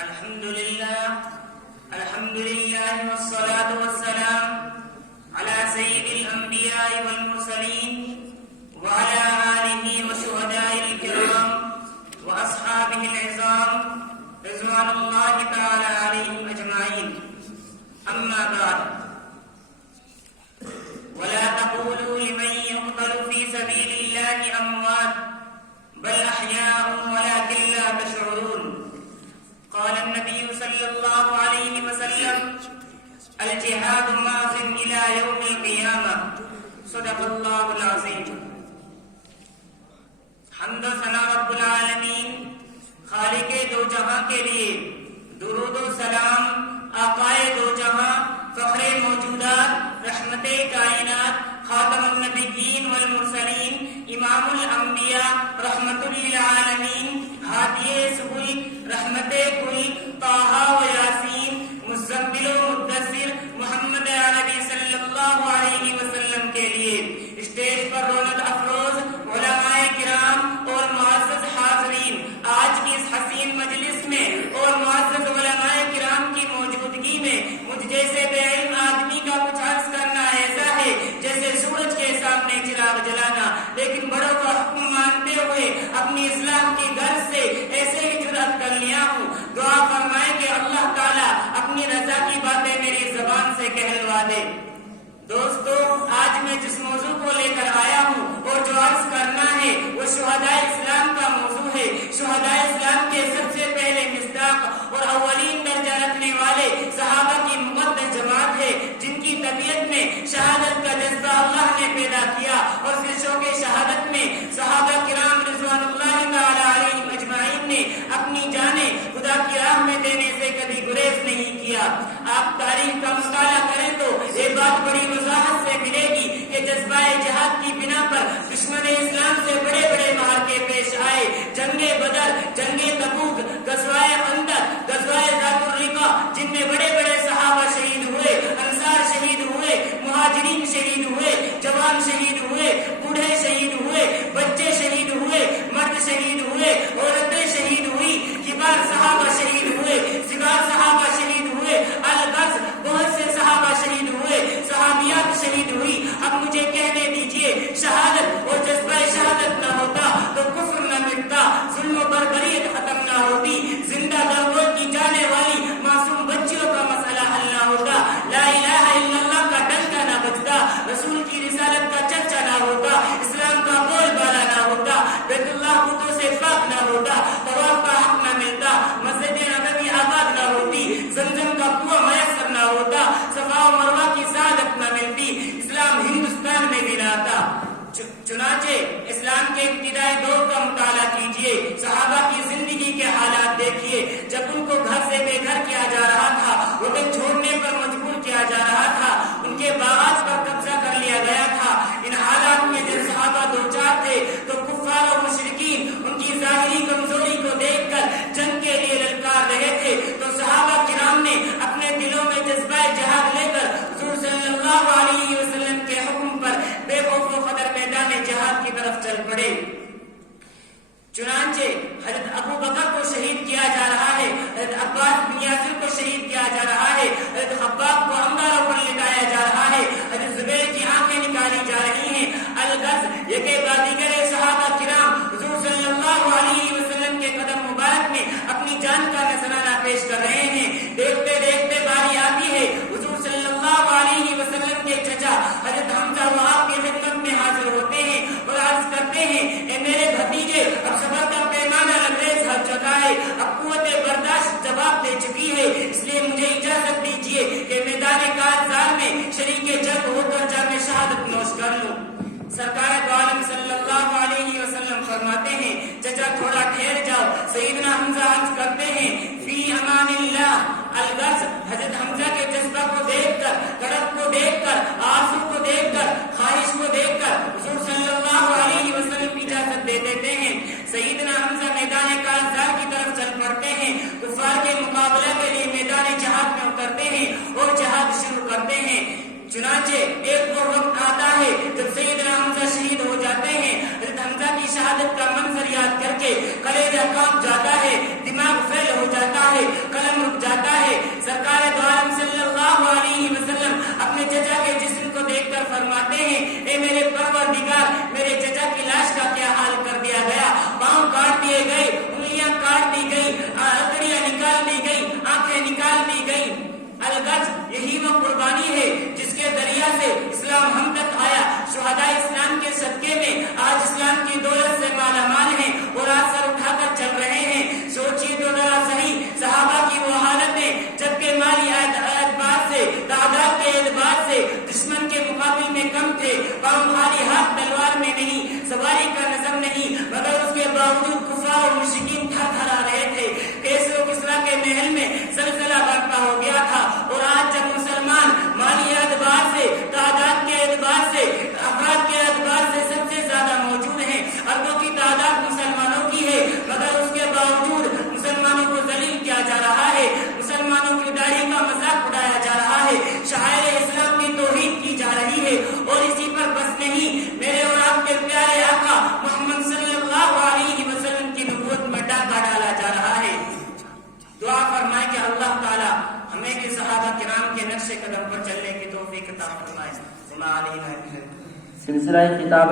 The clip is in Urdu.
الحمد لله والصلاة والسلام على سيد الأنبياء والمرسلين وعلى آله وشهداء الكرام وأصحابه العظام رضوان الله تعالى عليهم أجمعين. أما بعد، ولا تقولوا لمن يقتل في سبيل الله أموات بل أحياء ولكن لا تشعرون. قال النبي صلى الله عليه وسلم: الجهاد ماض إلى يوم القيامة. صدق الله العظيم. حمد و ثنا رب العالمین، خالق دو جہاں کے لیے درود و سلام آقائے دو جہاں، فخر موجودات، رحمت کائنات، خاتم النبیین والمرسلین، امام الانبیاء، رحمت للعالمین، ہادی سبل، رحمت کل، طٰہٰ و یاسین، مزمل و مدثر محمد عربی صلی اللہ علیہ وسلم کے لیے اسٹیج پر رونق افروز علماء کرام اور معزز حاضرین، آج کی اس حسین مجلس میں اور معزز علماء کرام کی موجودگی میں مجھ جیسے بے علم آدمی کا کچھ عرض کرنا ایسا ہے جیسے سورج کے سامنے چراغ جلانا، لیکن بڑوں کا حکم مانتے ہوئے اپنی اصلاح کی غرض سے ایسے ہی جرأت کر لیا ہوں. دعا فرمائیں کہ اللہ تعالیٰ اپنی رضا کی باتیں میری زبان سے کہلوا دے. دوستو، آج میں جس موضوع کو لے کر آیا ہوں اور جو عرض کرنا ہے وہ شہداء اسلام کا موضوع ہے. شہداء اسلام کے سب سے پہلے مصداق اور اولین درجہ رکھنے والے صحابہ کی مقدس جماعت ہے، جن کی طبیعت میں شہادت کا جذبہ اللہ نے پیدا کیا، اور پھر شوق شہادت میں صحابہ کرام رضوان اللہ تعالی علیہم اجمعین نے اپنی جانیں خدا کی راہ میں دینے سے کبھی گریز نہیں کیا. آپ تاریخ کا مطالعہ کریں تو یہ بات بڑی وضاحت سے ملے گی کہ جذبہ جہاد کی بنا پر دشمن اسلام سے بڑے بڑے معرکے پیش آئے. جنگ بدر، جنگ تبوک، غزوہ خندق، غزوہ ذات الرقا، جن میں بڑے بڑے صحابہ شہید ہوئے، انصار شہید ہوئے، مہاجرین شہید ہوئے، جوان شہید ہوئے، بوڑھے شہید ہوئے، بچے شہید ہوئے، مرد شہید ہوئے، عورتیں شہید ہوئی، کبار صحابہ شہید ہوئے، صغار صحابہ شہید ہوئے، الغرض بہت سے صحابہ شہید ہوئے، صحابیات شہید ہوئی. اب مجھے کہنے دیجئے، شہادت اور جذبہ شہادت نہ ہوتا تو کفر نہ مٹتا، ظلم و بربریت ختم نہ ہوتی، زندہ درگور کی جانے والی معصوم بچیوں کا مسئلہ حل نہ ہوتا، لا الہ الا اللہ کا ڈنکا نہ بجتا، رسول کی رسالت کا چرچا نہ ہوتا، اسلام کا بول بالا نہ ہوتا، بیت اللہ بتوں سے پاک نہ ہوتا، طواف کا حق نہ ملتا، مسجد نبوی آباد نہ ہوتی، زمزم کا کنواں میسر نہ ہوتا، صفا و مروہ کی سعادت نہ ملتی، اسلام ہندوستان میں بھی نہ آتا. چنانچہ اسلام کے ابتدائی دور کا مطالعہ کیجئے، صحابہ کی زندگی کے حالات دیکھیے. جب ان کو گھر سے بے گھر کیا جا رہا تھا، وطن چھوڑنے پر مجبور کیا جا رہا تھا، ان کے باغات پر قبضہ کر لیا گیا تھا، ان حالات میں جب صحابہ دوچار تھے تو کفار اور مشرکین ان کی ظاہری کمزوری کو دیکھ کر جنگ کے لیے للکار رہے تھے، تو صحابہ کرام نے اپنے دلوں میں جذبہ جہاد لے کر حضور صلی اللہ علیہ وسلم کے حکم پر بے خوف و خطر میدان جہاد کی طرف چل پڑے. چنانچہ حضرت ابو بکر کو شہید کیا جا رہا ہے، حضرت عباس بن یاسر کو شہید کیا جا رہا ہے، حضرت خباب کو انگاروں پر لٹایا جا رہا ہے، حضرت زبیر کی آنکھیں نکالی جا رہی ہیں. الغرض یہ کہ بادیگر صحابہ کرام حضور صلی اللہ علیہ وسلم کے قدم مبارک میں اپنی جان کا نذرانہ پیش کر رہے ہیں. دیکھتے دیکھتے باری آتی ہے حضور صلی اللہ علیہ وسلم کے چچا حضرت حمزہ وہاب کی خدمت میں حاضر ہوتے ہیں اور عرض کرتے ہیں: اے میرے بھتیجے، اب صبر کا پیمانہ لبریز ہو چکا ہے، اب قوت برداشت جواب دے چکی ہے، اس لیے مجھے اجازت دیجیے کہ میدان کارزار میں شریک جنگ ہو کر جا میں شہادت نوش کر لوں. سرکار دو عالم صلی اللہ علیہ وسلم فرماتے ہیں: چچا تھوڑا ٹھہر جاؤ. سیدنا حمزہ عرض کرتے ہیں: فی امان اللہ. الغرض حضرت حمزہ کے جذبہ کو دیکھ کر، تڑپ کو دیکھ کر، آرزو کو دیکھ کر، خواہش کو دیکھ کر حضور صلی اللہ علیہ وسلم اجازت دے دیتے ہیں. سیدنا حمزہ میدان کارزار کی طرف چل پڑتے ہیں، کفار کے مقابلہ کے لیے میدان جہاد میں اترتے ہیں اور جہاد شروع کرتے ہیں. چنانچہ ایک وہ وقت آتا ہے جب سیدنا حمزہ شہید ہو جاتے ہیں. حضرت حمزہ کی شہادت کا منظر یاد کر کے کلیجہ کانپ جاتا ہے، دماغ فیل ہو جاتا ہے. کفار و مشرکین تھر تھرا رہے تھے. کیسر و کسریٰ کے محل میں زلزلہ برپا ہو گیا تھا. اور آج جب مسلمان مالی اعتبار سے، تعداد کے اعتبار سے، افراد کے اعتبار سے سب سے زیادہ موجود ہیں، اربوں کی تعداد مسلمانوں کی ہے، مگر اس کے باوجود مسلمانوں کو ذلیل کیا جا رہا ہے، مسلمانوں کی داڑھی کا مذاق اڑایا جا رہا ہے، شاعر اسلام کی توہین کی جا رہی ہے. اور اسی پر بس نہیں، میرے اور آپ کے پیارے آقا محمد صلی اللہ علیہ وسلم کی نبوت میں ڈاکہ ڈالا جا رہا ہے. دعا فرمائے کہ اللہ تعالی ہمیں بھی صحابہ کرام کے نقش قدم پر چلنے کی توفیق عطا فرمائے. سلسلہ خطابت